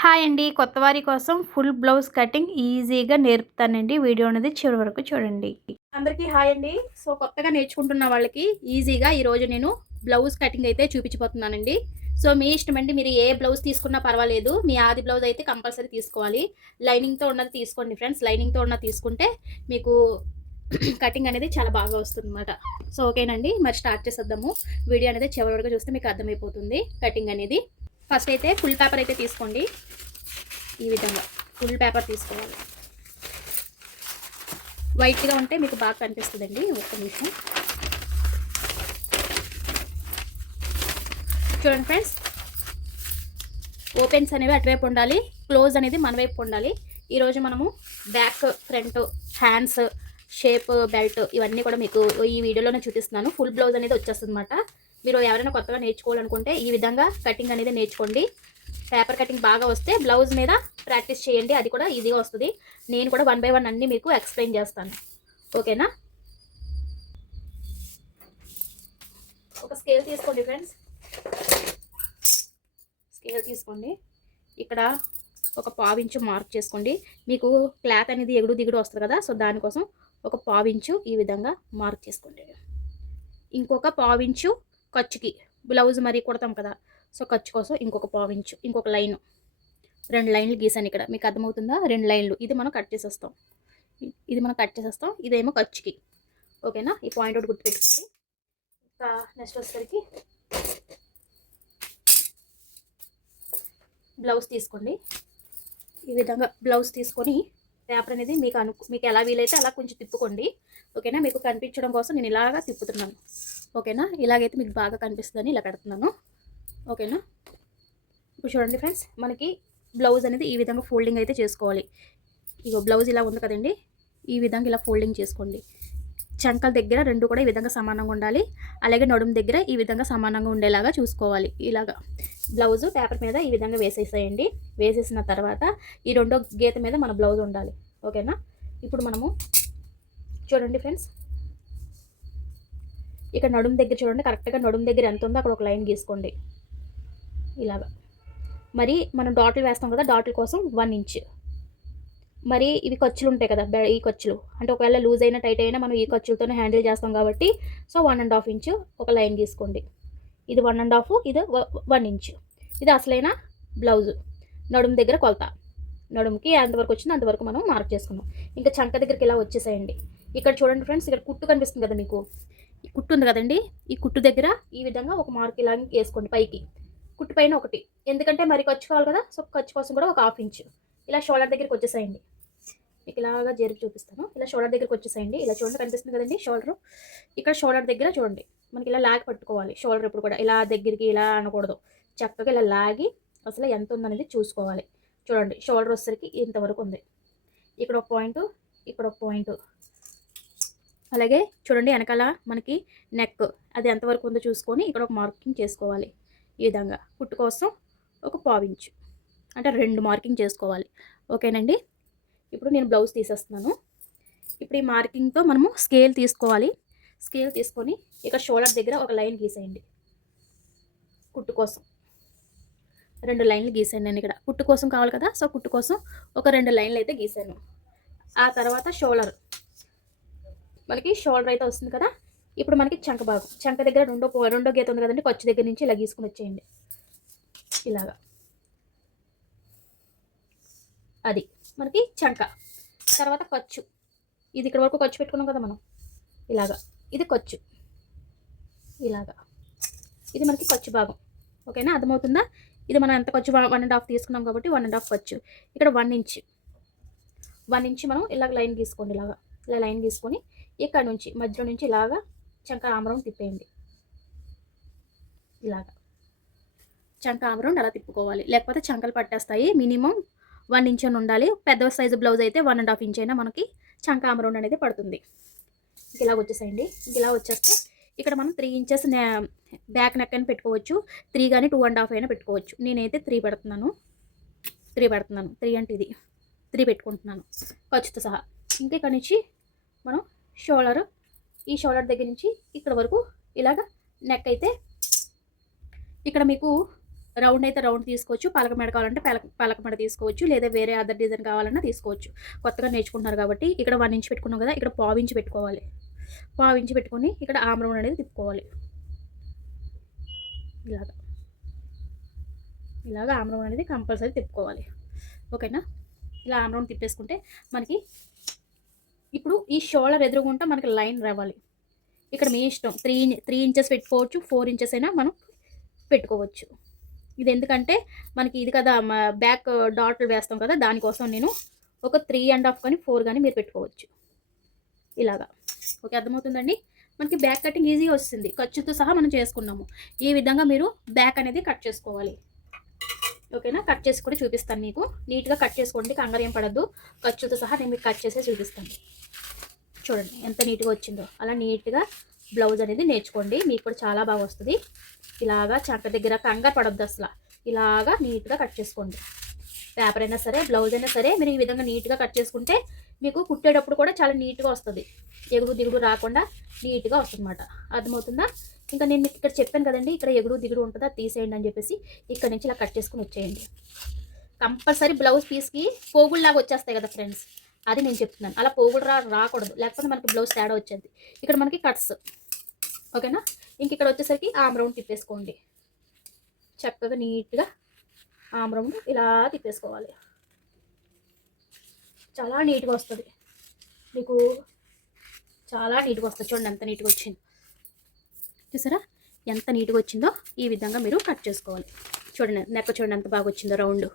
Hi అండి. కొత్త వారి కోసం ఫుల్ బ్లౌజ్ కటింగ్ ఈజీగా నేర్పుతానండి. వీడియో అనేది చివరి వరకు చూడండి. అందరికీ హాయ్ అండి. సో కొత్తగా నేర్చుకుంటున్న వాళ్ళకి ఈజీగా ఈరోజు నేను బ్లౌజ్ కటింగ్ అయితే చూపించబోతున్నానండి. సో మీ ఇష్టమండి, మీరు ఏ బ్లౌజ్ తీసుకున్నా పర్వాలేదు. మీ ఆది బ్లౌజ్ అయితే కంపల్సరీ తీసుకోవాలి. లైనింగ్తో ఉన్నది తీసుకోండి ఫ్రెండ్స్. లైనింగ్తో ఉన్నది తీసుకుంటే మీకు కటింగ్ అనేది చాలా బాగా వస్తుందన్నమాట. సో ఓకేనండి, మరి స్టార్ట్ చేసేద్దాము. వీడియో అనేది చివరి వరకు చూస్తే మీకు అర్థమైపోతుంది కటింగ్ అనేది. ఫస్ట్ అయితే ఫుల్ పేపర్ అయితే తీసుకోండి. ఈ విధంగా ఫుల్ పేపర్ తీసుకోవాలి. వైట్గా ఉంటే మీకు బాగా కనిపిస్తుందండి. ఒక్క నిమిషం చూడండి ఫ్రెండ్స్. ఓపెన్స్ అనేవి అటువైపు ఉండాలి, క్లోజ్ అనేది మన వైపు ఉండాలి. ఈరోజు మనము back, front, hands, shape, belt ఇవన్నీ కూడా మీకు ఈ వీడియోలోనే చూపిస్తున్నాను. ఫుల్ బ్లౌజ్ అనేది వచ్చేస్తుంది అనమాట. మీరు ఎవరైనా కొత్తగా నేర్చుకోవాలనుకుంటే ఈ విధంగా కటింగ్ అనేది నేర్చుకోండి. పేపర్ కటింగ్ బాగా వస్తే బ్లౌజ్ మీద ప్రాక్టీస్ చేయండి, అది కూడా ఈజీగా వస్తుంది. నేను కూడా 1 బై 1 అన్నీ మీకు ఎక్స్ప్లెయిన్ చేస్తాను. ఓకేనా? ఒక స్కేల్ తీసుకోండి ఫ్రెండ్స్. స్కేల్ తీసుకోండి. ఇక్కడ ఒక 1/2 ఇంచు మార్క్ చేసుకోండి. మీకు క్లాత్ అనేది ఎగుడు దిగుడు వస్తుంది కదా, సో దానికోసం ఒక 1/2 ఇంచు ఈ విధంగా మార్క్ చేసుకోండి. ఇంకొక 1/2 ఇంచు ఖర్చుకి, బ్లౌజ్ మరి కుడతాం కదా, సో ఖర్చు కోసం ఇంకొక 1/2 ఇంచు, ఇంకొక లైన్, 2 లైన్లు గీసాను ఇక్కడ. మీకు అర్థమవుతుందా? 2 లైన్లు. ఇది మనం కట్ చేసేస్తాం. ఇదేమో ఖర్చుకి. ఓకేనా? ఈ పాయింట్ ఒకటి గుర్తుపెట్టుకోండి. ఇంకా నెక్స్ట్ వచ్చేసరికి బ్లౌజ్ తీసుకోండి. ఈ విధంగా బ్లౌజ్ తీసుకొని పేపర్ అనేది మీకు ఎలా వీలైతే అలా కొంచెం తిప్పుకోండి. ఓకేనా? మీకు కనిపించడం కోసం నేను ఇలాగా తిప్పుతున్నాను. ఓకేనా? ఇలాగైతే మీకు బాగా కనిపిస్తుందని ఇలా పెడుతున్నాను. ఓకేనా? ఇప్పుడు చూడండి ఫ్రెండ్స్, మనకి బ్లౌజ్ అనేది ఈ విధంగా ఫోల్డింగ్ అయితే చేసుకోవాలి. ఇగో బ్లౌజ్ ఇలా ఉంది కదండి, ఈ విధంగా ఇలా ఫోల్డింగ్ చేసుకోండి. చంకల దగ్గర 2 కూడా ఈ విధంగా సమానంగా ఉండాలి. అలాగే నడుము దగ్గర ఈ విధంగా సమానంగా ఉండేలాగా చూసుకోవాలి. ఇలాగా బ్లౌజ్ పేపర్ మీద ఈ విధంగా వేసేసేయండి. వేసేసిన తర్వాత ఈ 2వ గీత మీద మన బ్లౌజ్ ఉండాలి. ఓకేనా? ఇప్పుడు మనము చూడండి ఫ్రెండ్స్, ఇక్కడ నడుము దగ్గర చూడండి, కరెక్ట్గా నడుము దగ్గర ఎంత ఉందో అక్కడ ఒక లైన్ గీసుకోండి. ఇలాగా మరి మనం డాట్లు వేస్తాం కదా, డాట్ల కోసం 1 ఇంచ్. మరి ఇవి ఖర్చులు ఉంటాయి కదా, ఈ ఖర్చులు అంటే ఒకవేళ లూజ్ అయినా టైట్ అయినా మనం ఈ ఖర్చులతోనే హ్యాండిల్ చేస్తాం కాబట్టి, సో 1.5 ఇంచ్ ఒక లైన్ గీసుకోండి. ఇది 1.5, ఇది 1 ఇంచ్. ఇది అసలైన బ్లౌజు. నడుము దగ్గర కొలత, నడుముకి ఎంతవరకు వచ్చిందో అంతవరకు మనం మార్క్ చేసుకున్నాం. ఇంకా చంక దగ్గరికి ఇలా వచ్చేసేయండి. ఇక్కడ చూడండి ఫ్రెండ్స్, ఇక్కడ కుట్టు కనిపిస్తుంది కదా మీకు, ఈ కుట్టు ఉంది కదండి, ఈ కుట్టు దగ్గర ఈ విధంగా ఒక మార్క్ ఇలా వేసుకోండి పైకి. కుట్టు పైన ఒకటి, ఎందుకంటే మరి ఖర్చు కావాలి కదా, సో ఖర్చు కోసం కూడా ఒక 1/2 ఇంచ్. ఇలా షోల్డర్ దగ్గరికి వచ్చేసేయండి. మీకు ఇలాగా జరిపి చూపిస్తాను. ఇలా షోల్డర్ దగ్గరికి వచ్చేసేయండి. ఇలా చూడండి, కనిపిస్తుంది కదండి షోల్డర్. ఇక్కడ షోల్డర్ దగ్గర చూడండి, మనకి ఇలా లాగి పట్టుకోవాలి. షోల్డర్ ఇప్పుడు కూడా ఇలా దగ్గరికి ఇలా అనకూడదు, చక్కగా ఇలా లాగి అసలు ఎంత ఉందనేది చూసుకోవాలి. చూడండి, షోల్డర్ వచ్చేసరికి ఇంతవరకు ఉంది. ఇక్కడ ఒక పాయింట్, ఇక్కడ ఒక పాయింట్. అలాగే చూడండి, వెనకాల మనకి నెక్ అది ఎంతవరకు ఉందో చూసుకొని ఇక్కడ ఒక మార్కింగ్ చేసుకోవాలి. ఈ విధంగా కుట్టు కోసం ఒక 1/2 ఇంచు, అంటే 2 మార్కింగ్ చేసుకోవాలి. ఓకేనండి? ఇప్పుడు నేను బ్లౌజ్ తీసేస్తున్నాను. ఇప్పుడు ఈ మార్కింగ్తో మనము స్కేల్ తీసుకోవాలి. స్కేల్ తీసుకొని ఇక్కడ షోల్డర్ దగ్గర ఒక లైన్ గీసేయండి. కుట్టు కోసం 2 లైన్లు గీసాను నేను ఇక్కడ. కుట్టు కోసం కావాలి కదా, సో కుట్టు కోసం ఒక 2 లైన్లు అయితే గీసాను. ఆ తర్వాత షోల్డర్, మనకి షోల్డర్ అయితే వస్తుంది కదా. ఇప్పుడు మనకి చంక భాగం, చంక దగ్గర రెండో గీత ఉంది కదండి, ఖర్చు దగ్గర నుంచి ఇలా గీసుకుని వచ్చేయండి. ఇలాగా అది మనకి చంక. తర్వాత ఖర్చు, ఇది ఇక్కడ వరకు ఖర్చు పెట్టుకున్నాం కదా మనం, ఇలాగా ఇది ఖర్చు. ఇలాగా ఇది మనకి ఖర్చు భాగం. ఓకేనా? అర్థమవుతుందా? ఇది మనం ఎంత ఖర్చు 1.5 తీసుకున్నాం కాబట్టి 1.5 ఖర్చు. ఇక్కడ 1 ఇంచ్ మనం ఇలాగ లైన్ గీసుకోండి. ఇలా లైన్ గీసుకొని ఇక్కడ నుంచి మధ్యలో నుంచి ఇలాగా చంక ఆమరం తిప్పేయండి. ఇలాగా చంక ఆమరం అలా తిప్పుకోవాలి, లేకపోతే చంకలు పట్టేస్తాయి. మినిమం 1 ఇంచ్ అని ఉండాలి. పెద్ద సైజు బ్లౌజ్ అయితే 1.5 ఇంచ్ అయినా మనకి చంక ఆమరం అనేది పడుతుంది. ఇలా వచ్చేసేయండి. ఇలా వచ్చేస్తే ఇక్కడ మనం 3 ఇంచెస్ బ్యాక్ నెక్ అని పెట్టుకోవచ్చు. 3 కానీ 2.5 అయినా పెట్టుకోవచ్చు. నేనైతే 3 పెడుతున్నాను. 3 అంటే ఇది 3 పెట్టుకుంటున్నాను ఖర్చుతో సహా. ఇంకా ఇక్కడ నుంచి మనం షోల్డర్, ఈ షోల్డర్ దగ్గర నుంచి ఇక్కడ వరకు ఇలాగ నెక్ అయితే ఇక్కడ మీకు రౌండ్ అయితే రౌండ్ తీసుకోవచ్చు, పలక మెడ కావాలంటే పలక మెడ తీసుకోవచ్చు, లేదా వేరే అదర్ డిజైన్ కావాలన్నా తీసుకోవచ్చు. కొత్తగా నేర్చుకుంటున్నారు కాబట్టి ఇక్కడ 1 ఇంచ్ పెట్టుకున్నాం కదా, ఇక్కడ పావు ఇంచ్ పెట్టుకోవాలి. పావు ఇంచ్ పెట్టుకొని ఇక్కడ ఆమ్ రౌండ్ అనేది తిప్పుకోవాలి. ఇలాగా ఆమ్ రౌండ్ అనేది కంపల్సరీ తిప్పుకోవాలి. ఓకేనా? ఇలా ఆమ్ రౌండ్ తిప్పేసుకుంటే మనకి ఇప్పుడు ఈ షోల్డర్ ఎదురుగుంటా మనకి లైన్ రావాలి. ఇక్కడ మీ ఇష్టం, 3 ఇంచెస్ పెట్టుకోవచ్చు, 4 ఇంచెస్ అయినా మనం పెట్టుకోవచ్చు. ఇది ఎందుకంటే మనకి ఇది కదా బ్యాక్ డాట్లు వేస్తాం కదా, దానికోసం నేను ఒక 3.5 కానీ 4 కానీ మీరు పెట్టుకోవచ్చు. ఇలాగా ఓకే, అర్థమవుతుందండి. మనకి బ్యాక్ కటింగ్ ఈజీగా వస్తుంది, ఖర్చుతో సహా మనం చేసుకున్నాము. ఈ విధంగా మీరు బ్యాక్ అనేది కట్ చేసుకోవాలి. ఓకేనా? కట్ చేసి కూడా చూపిస్తాను మీకు. నీట్గా కట్ చేసుకోండి, కంగారు ఏం పడద్దు. ఖర్చుతో సహా నేను మీకు కట్ చేసే చూపిస్తాను. చూడండి ఎంత నీట్గా వచ్చిందో. అలా నీట్గా బ్లౌజ్ అనేది నేర్చుకోండి, మీకు కూడా చాలా బాగా వస్తుంది. ఇలాగా చంక దగ్గర కంగారు పడొద్దు అసలు. ఇలాగా నీట్గా కట్ చేసుకోండి. పేపర్ అయినా సరే, బ్లౌజ్ అయినా సరే, మీరు ఈ విధంగా నీట్గా కట్ చేసుకుంటే మీకు కుట్టేటప్పుడు కూడా చాలా నీట్గా వస్తుంది. ఎగుడు దిగుడు రాకుండా నీట్గా వస్తుంది అన్నమాట. అర్థమవుతుందా? ఇంకా నేను మీకు ఇక్కడ చెప్పాను కదండి, ఇక్కడ ఎగుడు దిగుడు ఉంటుందా, తీసేయండి అని చెప్పేసి ఇక్కడ నుంచి ఇలా కట్ చేసుకుని వచ్చేయండి. కంపల్సరీ బ్లౌజ్ పీస్కి పోగుల్లాగా వచ్చేస్తాయి కదా ఫ్రెండ్స్, అది నేను చెప్తున్నాను. అలా పోగులు రాకూడదు, లేకపోతే మనకి బ్లౌజ్ తేడా వచ్చేది. ఇక్కడ మనకి కట్స్. ఓకేనా? ఇంక ఇక్కడ వచ్చేసరికి ఆమ్ రౌండ్ తిప్పేసుకోండి. చక్కగా నీట్గా ఆమ్ రౌండ్ ఇలా తిప్పేసుకోవాలి. చాలా నీట్గా వస్తుంది మీకు, చాలా నీట్గా వస్తుంది. చూడండి ఎంత నీట్గా వచ్చింది, చూసారా ఎంత నీట్గా వచ్చిందో. ఈ విధంగా మీరు కట్ చేసుకోవాలి. చూడండి నెక్క చూడండి ఎంత బాగా వచ్చిందో రౌండ్,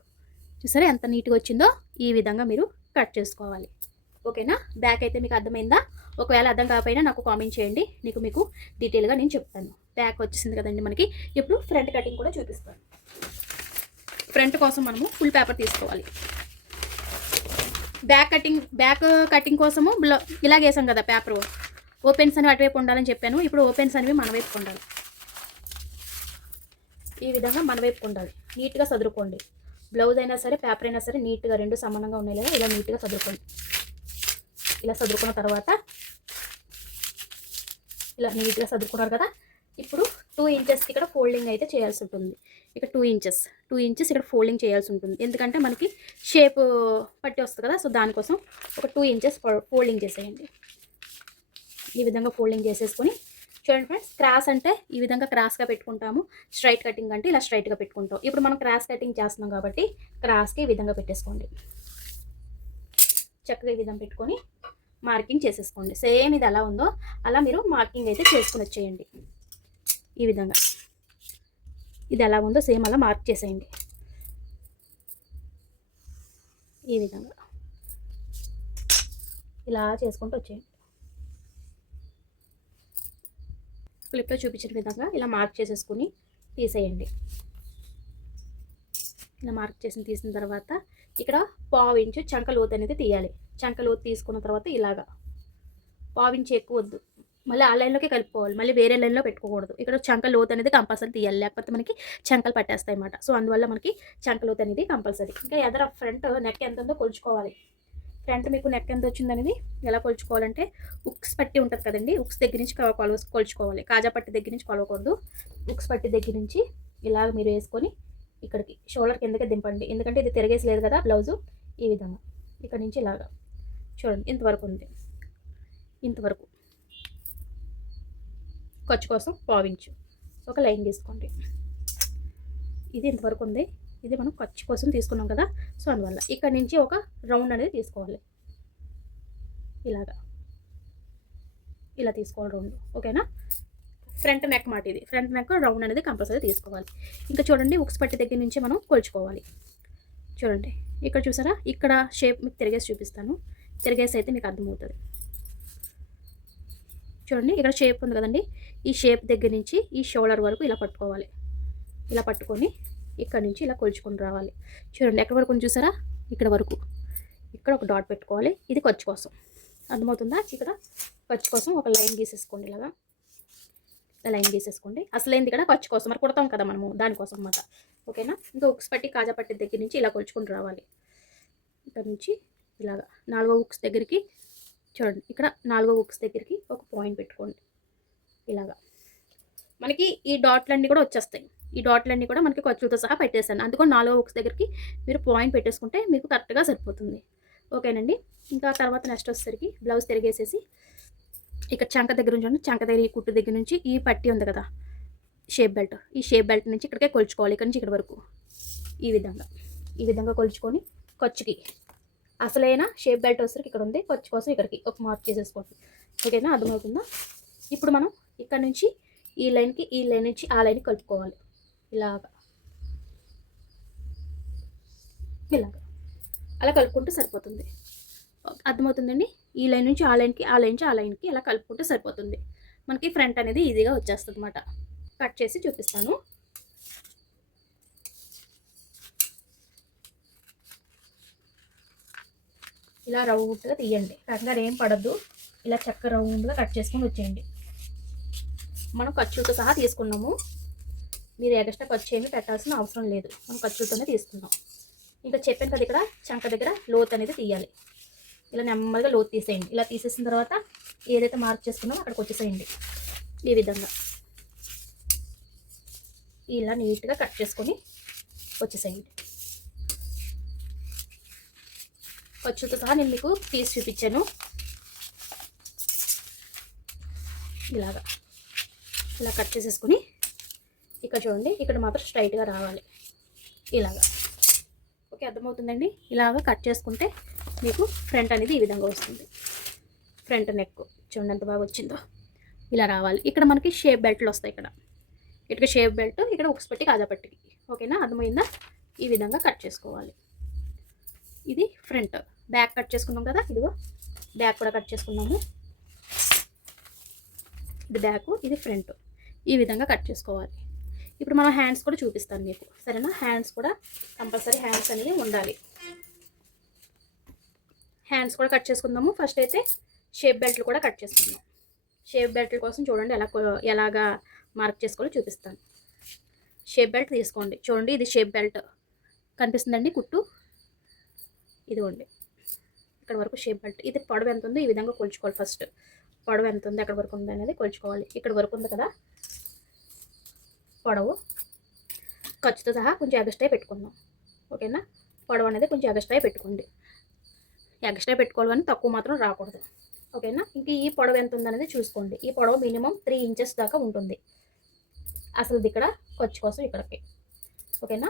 చూసారా ఎంత నీట్గా వచ్చిందో. ఈ విధంగా మీరు కట్ చేసుకోవాలి. ఓకేనా? బ్యాక్ అయితే మీకు అర్థమైందా? ఒకవేళ అర్థం కాకపోయినా నాకు కామెంట్ చేయండి, మీకు డీటెయిల్గా నేను చెప్తాను. బ్యాక్ వచ్చేసింది కదండి మనకి. ఇప్పుడు ఫ్రంట్ కటింగ్ కూడా చూపిస్తాను. ఫ్రంట్ కోసం మనము ఫుల్ పేపర్ తీసుకోవాలి. బ్యాక్ కటింగ్ కోసము ఇలాగ వేసాం కదా పేపరు. ఓపెన్స్ అనేవి అటువైపు ఉండాలని చెప్పాను. ఇప్పుడు ఓపెన్స్ అనేవి మన వైపు ఉండాలి. ఈ విధంగా మన వైపు ఉండాలి. నీట్గా సదురుకోండి. బ్లౌజ్ అయినా సరే, పేపర్ అయినా సరే నీట్గా రెండు సమానంగా ఉన్నాయి లేదా ఇలా నీట్గా సదురుకోండి. ఇలా సదురుకున్న తర్వాత ఇలా నీట్గా సదురుకున్నారు కదా. ఇప్పుడు 2 ఇంచెస్కి ఇక్కడ ఫోల్డింగ్ అయితే చేయాల్సి ఉంటుంది. ఇక్కడ 2 ఇంచెస్ ఇక్కడ ఫోల్డింగ్ చేయాల్సి ఉంటుంది. ఎందుకంటే మనకి షేప్ పట్టి వస్తుంది కదా, సో దానికోసం ఒక 2 ఇంచెస్ ఫోల్డింగ్ చేసేయండి. ఈ విధంగా ఫోల్డింగ్ చేసేసుకొని చూడండి ఫ్రెండ్స్, క్రాస్ అంటే ఈ విధంగా క్రాస్గా పెట్టుకుంటాము, స్ట్రైట్ కటింగ్ అంటే ఇలా స్ట్రైట్గా పెట్టుకుంటాం. ఇప్పుడు మనం క్రాస్ కటింగ్ చేస్తున్నాం కాబట్టి క్రాస్కి ఈ విధంగా పెట్టేసుకోండి. చక్కగా ఈ విధంగా పెట్టుకొని మార్కింగ్ చేసేసుకోండి. సేమ్ ఇది ఎలా ఉందో అలా మీరు మార్కింగ్ అయితే చేసుకుని వచ్చేయండి. ఈ విధంగా ఇది ఎలా ఉందో సేమ్ అలా మార్క్ చేసేయండి. ఈ విధంగా ఇలా చేసుకుంటూ వచ్చేయండి. క్లిప్లో చూపించిన విధంగా ఇలా మార్క్ చేసేసుకుని తీసేయండి. ఇలా మార్క్ తీసిన తర్వాత ఇక్కడ పావు ఇంచు చంక లోతు అనేది తీయాలి. చంక లోతు తీసుకున్న తర్వాత ఇలాగా పావు ఇంచు ఎక్కువ వద్దు, మళ్ళీ ఆ లైన్లోకి కలుపుకోవాలి, మళ్ళీ వేరే లైన్లో పెట్టుకోకూడదు. ఇక్కడ చంక లోతు అనేది కంపల్సరీ తీయాలి, లేకపోతే మనకి చంకలు పట్టేస్తాయి అన్నమాట. సో అందువల్ల మనకి చంక లోతు అనేది కంపల్సరీ. ఇంకా ఎదర ఫ్రంట్ నెక్ ఎంత ఉందో కొలుచుకోవాలి. ఫ్రంట్ మీకు నెక్ ఎంత వచ్చిందనేది ఎలా కొలుచుకోవాలంటే ఉక్స్ పట్టి ఉంటుంది కదండి, ఉక్స్ దగ్గర నుంచి కొలుచుకోవాలి. కాజా పట్టి దగ్గర నుంచి కొలవకూడదు. ఉక్స్ పట్టి దగ్గర నుంచి ఇలాగ మీరు వేసుకొని ఇక్కడికి షోల్డర్ కిందకే దింపండి. ఎందుకంటే ఇది తిరగేసి లేదు కదా బ్లౌజు. ఈ విధంగా ఇక్కడ నుంచి ఇలాగా చూడండి, ఇంతవరకు ఉంది. ఇంతవరకు ఖర్చు కోసం పావించు ఒక లైన్ తీసుకోండి. ఇది ఇంతవరకు ఉంది. ఇది మనం ఖర్చు కోసం తీసుకున్నాం కదా, సో అందువల్ల ఇక్కడ నుంచి ఒక రౌండ్ అనేది తీసుకోవాలి. ఇలాగా ఇలా తీసుకోవాలి రౌండ్. ఓకేనా? ఫ్రంట్ నెక్ మాట ఇది. ఫ్రంట్ నెక్ రౌండ్ అనేది కంపల్సరీ తీసుకోవాలి. ఇంకా చూడండి, ఉక్స్ పట్టి దగ్గర నుంచి మనం కొలుచుకోవాలి. చూడండి ఇక్కడ చూసారా, ఇక్కడ షేప్ మీకు తిరిగేసి చూపిస్తాను. తిరిగేసి అయితే మీకు అర్థమవుతుంది. చూడండి ఇక్కడ షేప్ ఉంది కదండి, ఈ షేప్ దగ్గర నుంచి ఈ షోల్డర్ వరకు ఇలా పట్టుకోవాలి. ఇలా పట్టుకొని ఇక్కడ నుంచి ఇలా కొలుచుకొని రావాలి. చూడండి ఎక్కడి వరకు చూసారా, ఇక్కడ వరకు. ఇక్కడ ఒక డాట్ పెట్టుకోవాలి. ఇది ఖర్చు కోసం. అర్థమవుతుందా? ఇక్కడ ఖర్చు కోసం ఒక లైన్ గీసేసుకోండి. ఇలాగా లైన్ గీసేసుకోండి. అసలైంది ఇక్కడ ఖర్చు కోసం, మరి కుడతాం కదా మనము, దానికోసం అన్నమాట. ఓకేనా? ఇంకా ఉక్స్ పట్టి కాజా పట్టి దగ్గర నుంచి ఇలా కొలుచుకొని రావాలి. ఇక్కడ నుంచి ఇలాగా 4వ ఉక్స్ దగ్గరికి చూడండి, ఇక్కడ 4వ ఉక్స్ దగ్గరికి ఒక పాయింట్ పెట్టుకోండి. ఇలాగా మనకి ఈ డాట్లన్నీ కూడా వచ్చేస్తాయి. ఈ డాట్లన్నీ కూడా మనకి ఖర్చులతో సహా పెట్టేశాను. అందుకని 4వ హుక్స్ దగ్గరికి మీరు పాయింట్ పెట్టేసుకుంటే మీకు కరెక్ట్‌గా సరిపోతుంది. ఓకేనండి. ఇంకా తర్వాత నెక్స్ట్ వచ్చేసరికి బ్లౌజ్ తిరిగేసేసి ఇక్కడ చంక దగ్గర నుంచి చంక దగ్గర ఈ కుట్టు దగ్గర నుంచి ఈ పట్టీ ఉంది కదా షేప్ బెల్ట్, ఈ షేప్ బెల్ట్ నుంచి ఇక్కడికే కొలుచుకోవాలి. ఇక్కడ నుంచి ఇక్కడ వరకు ఈ విధంగా కొలుచుకొని ఖర్చుకి అసలైన షేప్ బెల్ట్ వచ్చేసరికి ఇక్కడ ఉంది, ఖర్చు కోసం ఇక్కడికి ఒక మార్క్ చేసేసుకోండి. ఓకేనా, అర్థమవుతుందా? ఇప్పుడు మనం ఇక్కడ నుంచి ఈ లైన్కి ఈ లైన్ నుంచి ఆ లైన్కి కలుపుకోవాలి. ఇలాగా అలా కలుపుకుంటే సరిపోతుంది. అర్థమవుతుందండి? ఈ లైన్ నుంచి ఆ లైన్కి, ఆ లైన్ నుంచి ఆ లైన్కి అలా కలుపుకుంటే సరిపోతుంది. మనకి ఫ్రంట్ అనేది ఈజీగా వచ్చేస్తుంది అన్నమాట. కట్ చేసి చూపిస్తాను. ఇలా రౌండ్గా తీయండి, కంగారు ఏం పడద్దు. ఇలా చక్క రౌండ్గా కట్ చేసుకొని వచ్చేయండి. మనం ఖర్చులతో సహా తీసుకున్నాము, మీరు ఎక్స్ట్రా ఖర్చు ఏమీ పెట్టాల్సిన అవసరం లేదు. మనం ఖర్చులతోనే తీసుకున్నాం. ఇంకా చెప్పాను కదా, ఇక్కడ చంక దగ్గర లోత్ అనేది తీయాలి. ఇలా నెమ్మదిగా లోతు తీసేయండి. ఇలా తీసేసిన తర్వాత ఏదైతే మార్క్ చేసుకున్నామో అక్కడికి వచ్చేసేయండి. ఈ విధంగా ఇలా నీట్గా కట్ చేసుకొని వచ్చేసేయండి. ఖర్చులతో సహా నేను మీకు తీసి చూపించాను. ఇలా కట్ చేసేసుకొని ఇక్కడ చూడండి, ఇక్కడ మాత్రం స్ట్రైట్గా రావాలి. ఇలాగా ఓకే, అర్థమవుతుందండి? ఇలాగా కట్ చేసుకుంటే మీకు ఫ్రంట్ అనేది ఈ విధంగా వస్తుంది. ఫ్రంట్ నెక్ చూడండి ఎంత బాగా వచ్చిందో. ఇలా రావాలి. ఇక్కడ మనకి షేప్ బెల్ట్లు వస్తాయి. ఇక్కడ షేప్ బెల్ట్, ఇక్కడ ఉక్స్ పట్టి కాజా పట్టికి. ఓకేనా, అర్థమైందా? ఈ విధంగా కట్ చేసుకోవాలి. ఇది ఫ్రంట్. బ్యాక్ కట్ చేసుకున్నాం కదా, ఇదిగో బ్యాక్ కూడా కట్ చేసుకున్నాము. ఇది బ్యాక్, ఇది ఫ్రంట్. ఈ విధంగా కట్ చేసుకోవాలి. ఇప్పుడు మనం హ్యాండ్స్ కూడా చూపిస్తాను మీకు, సరేనా? హ్యాండ్స్ కూడా కంపల్సరీ హ్యాండ్స్ అనేవి ఉండాలి. హ్యాండ్స్ కూడా కట్ చేసుకుందాము. ఫస్ట్ అయితే షేప్ బెల్ట్లు కూడా కట్ చేసుకుందాం. షేప్ బెల్ట్ల కోసం చూడండి ఎలాగా మార్క్ చేసుకోవాలో చూపిస్తాను. షేప్ బెల్ట్ తీసుకోండి. చూడండి, ఇది షేప్ బెల్ట్ కనిపిస్తుందండి, కుట్టు ఇదిగోండి ఇక్కడ వరకు షేప్ బెల్ట్. ఇది పొడవు ఎంత ఉందో ఈ విధంగా కొలుచుకోవాలి. ఫస్ట్ పొడవు ఎంత ఉంది, ఎక్కడ వరకు ఉంది అనేది కొలుచుకోవాలి. ఇక్కడ వరకు ఉంది కదా పొడవు, ఖర్చుతో సహా కొంచెం ఎగస్ట్రా పెట్టుకుందాం. ఓకేనా, పొడవు అనేది కొంచెం ఎగస్ట్రా పెట్టుకోండి. ఎగస్ట్రా పెట్టుకోవాలని తక్కువ మాత్రం రాకూడదు. ఓకేనా, ఇంక ఈ పొడవు ఎంత ఉందనేది చూసుకోండి. ఈ పొడవు మినిమం 3 ఇంచెస్ దాకా ఉంటుంది అసలు ఇక్కడ ఖర్చు కోసం ఇక్కడికి. ఓకేనా,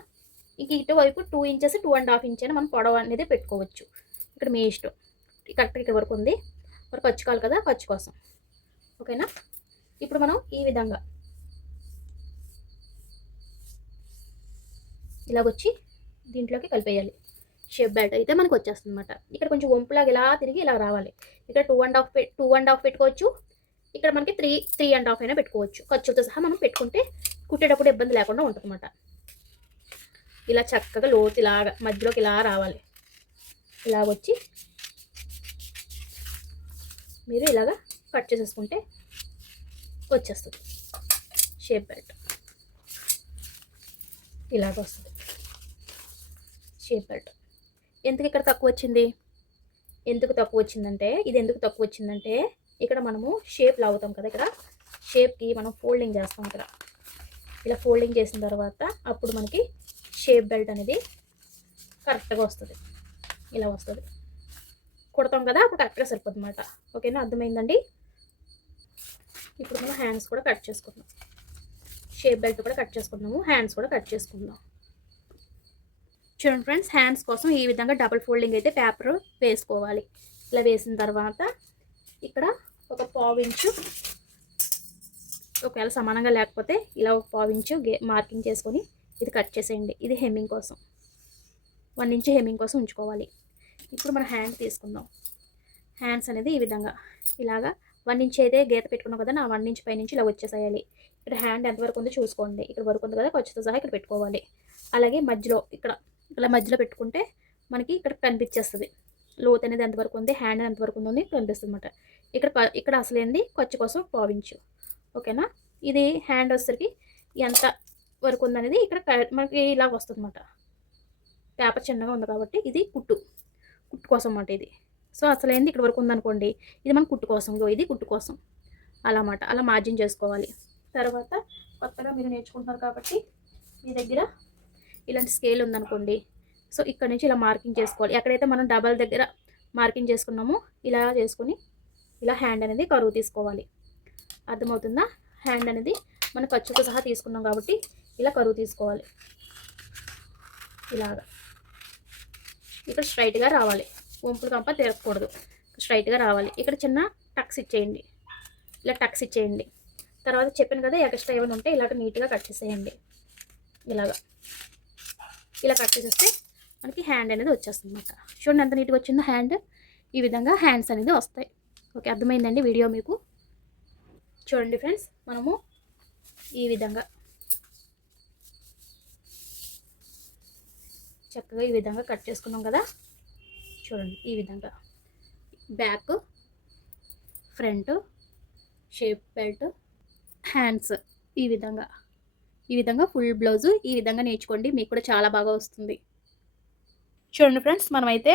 ఇంక ఇటువైపు 2 ఇంచెస్ 2.5 ఇంచ్ అని మనం పొడవు అనేది పెట్టుకోవచ్చు. ఇక్కడ మీ ఇష్టం. కరెక్ట్గా ఇక్కడ వరకు ఉంది, మరి ఖర్చు కావాలి కదా, ఖర్చు కోసం. ఓకేనా, ఇప్పుడు మనం ఈ విధంగా ఇలాగొచ్చి దీంట్లోకి కలిపేయాలి. షేప్ బెల్ట్ అయితే మనకు వచ్చేస్తుంది అనమాట. ఇక్కడ కొంచెం వంపులాగా ఇలా తిరిగి ఇలా రావాలి. ఇక్కడ 2.5 పెట్టుకోవచ్చు. ఇక్కడ మనకి 3.5 అయినా పెట్టుకోవచ్చు. ఖర్చుతో సహా మనం పెట్టుకుంటే కుట్టేటప్పుడు ఇబ్బంది లేకుండా ఉంటుంది అనమాట. ఇలా చక్కగా లోతు ఇలాగా మధ్యలోకి ఇలా రావాలి. ఇలాగొచ్చి మీరు ఇలాగా కట్ చేసేసుకుంటే వచ్చేస్తుంది షేప్ బెల్ట్. ఇలాగ వస్తుంది షేప్ బెల్ట్. ఎందుకు ఇక్కడ తక్కువ వచ్చింది? ఎందుకు తక్కువ వచ్చిందంటే ఇక్కడ మనము షేప్ లాగుతాం కదా, ఇక్కడ షేప్కి మనం ఫోల్డింగ్ చేస్తాం. ఇక్కడ ఇలా ఫోల్డింగ్ చేసిన తర్వాత అప్పుడు మనకి షేప్ బెల్ట్ అనేది కరెక్ట్గా వస్తుంది. ఇలా వస్తుంది. కుడతాం కదా, అప్పుడు కరెక్ట్గా సరిపోతుంది అన్నమాట. ఓకేనా, అర్థమైందండి? ఇప్పుడు మనం హ్యాండ్స్ కూడా కట్ చేసుకుందాం. షేప్ బెల్ట్ కూడా కట్ చేసుకున్నాము, హ్యాండ్స్ కూడా కట్ చేసుకుందాం. చూడండి ఫ్రెండ్స్, హ్యాండ్స్ కోసం ఈ విధంగా డబుల్ ఫోల్డింగ్ అయితే పేపర్ వేసుకోవాలి. ఇలా వేసిన తర్వాత ఇక్కడ ఒక 1/4 ఇంచు, ఒకవేళ సమానంగా లేకపోతే ఇలా ఒక 1/4 ఇంచు మార్కింగ్ చేసుకొని ఇది కట్ చేసేయండి. ఇది హెమ్మింగ్ కోసం, 1 ఇంచు హెమ్మింగ్ కోసం ఉంచుకోవాలి. ఇప్పుడు మన హ్యాండ్ తీసుకుందాం. హ్యాండ్స్ అనేది ఈ విధంగా ఇలాగా 1 ఇంచ్ అయితే గీత పెట్టుకున్నాం కదా, నా 1 ఇంచ్ పైనుంచి ఇలా వచ్చేసేయాలి. ఇక్కడ హ్యాండ్ ఎంతవరకు ఉందో చూసుకోండి. ఇక్కడ వరకు ఉంది కదా, ఖర్చుతో సహా ఇక్కడ పెట్టుకోవాలి. అలాగే మధ్యలో ఇక్కడ ఇలా మధ్యలో పెట్టుకుంటే మనకి ఇక్కడ కనిపించేస్తుంది లోతు అనేది ఎంతవరకు ఉంది, హ్యాండ్ ఎంతవరకు ఉందో కనిపిస్తుంది అనమాట. ఇక్కడ అసలు ఏంది ఖర్చు కోసం 1/4 ఇంచు. ఓకేనా, ఇది హ్యాండ్ వచ్చేసరికి ఎంత వరకు ఉందనేది ఇక్కడ మనకి ఇలా వస్తుంది అనమాట. పేపర్ చిన్నగా ఉంది కాబట్టి ఇది కుట్టు కోసం అన్నమాట ఇది. సో అసలు ఏంది ఇక్కడ వరకు ఉందనుకోండి, ఇది మన కుట్టు కోసం, ఇది కుట్టు కోసం అలా అన్నమాట. అలా మార్జిన్ చేసుకోవాలి. తర్వాత కొత్తగా మీరు నేర్చుకుంటున్నారు కాబట్టి మీ దగ్గర ఇలాంటి స్కేల్ ఉందనుకోండి, సో ఇక్కడ నుంచి ఇలా మార్కింగ్ చేసుకోవాలి. ఎక్కడైతే మనం డబల్ దగ్గర మార్కింగ్ చేసుకున్నామో ఇలా చేసుకొని ఇలా హ్యాండ్ అనేది కరువు తీసుకోవాలి. అర్థమవుతుందా? హ్యాండ్ అనేది మన ఖర్చుతో సహా తీసుకున్నాం కాబట్టి ఇలా కరువు తీసుకోవాలి. ఇలాగా ఇక్కడ స్ట్రైట్గా రావాలి, వంపులు కంప తిరగకూడదు, స్ట్రైట్గా రావాలి. ఇక్కడ చిన్న టక్స్ ఇచ్చేయండి, ఇలా టక్స్ ఇచ్చేయండి. తర్వాత చెప్పాను కదా ఎక్స్ట్రా ఏమైనా ఉంటే ఇలాగ నీట్గా కట్ చేసేయండి. ఇలా కట్ చేసేస్తే మనకి హ్యాండ్ అనేది వచ్చేస్తుంది అన్నమాట. చూడండి ఎంత నీట్గా వచ్చిందో హ్యాండ్. ఈ విధంగా హ్యాండ్స్ అనేది వస్తాయి. ఓకే, అర్థమైందండి వీడియో మీకు? చూడండి ఫ్రెండ్స్, మనము ఈ విధంగా చక్కగా ఈ విధంగా కట్ చేసుకున్నాం కదా. చూడండి ఈ విధంగా back, front, shape belt, hands ఈ విధంగా ఫుల్ బ్లౌజు ఈ విధంగా నేర్చుకోండి, మీకు కూడా చాలా బాగా వస్తుంది. చూడండి ఫ్రెండ్స్, మనమైతే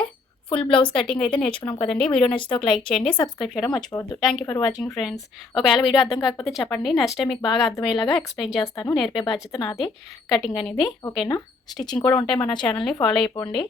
ఫుల్ బ్లౌజ్ కటింగ్ అయితే నేర్చుకున్నాం కదండి. వీడియో నచ్చితే ఒక లైక్ చేయండి, సబ్స్క్రైబ్ చేయడం మర్చిపోవద్దు. Thank you for watching friends. ఒకవేళ వీడియో అర్థం కాకపోతే చెప్పండి, నెక్స్ట్ టైం మీకు బాగా అర్థమయ్యేలాగా ఎక్స్ప్లెయిన్ చేస్తాను. నేర్పే బాధ్యత నాది కటింగ్ అనేది. ఓకేనా? స్టిచ్చింగ్ కూడా ఉంటాయి మన ఛానల్ని ఫాలో అయిపోండి.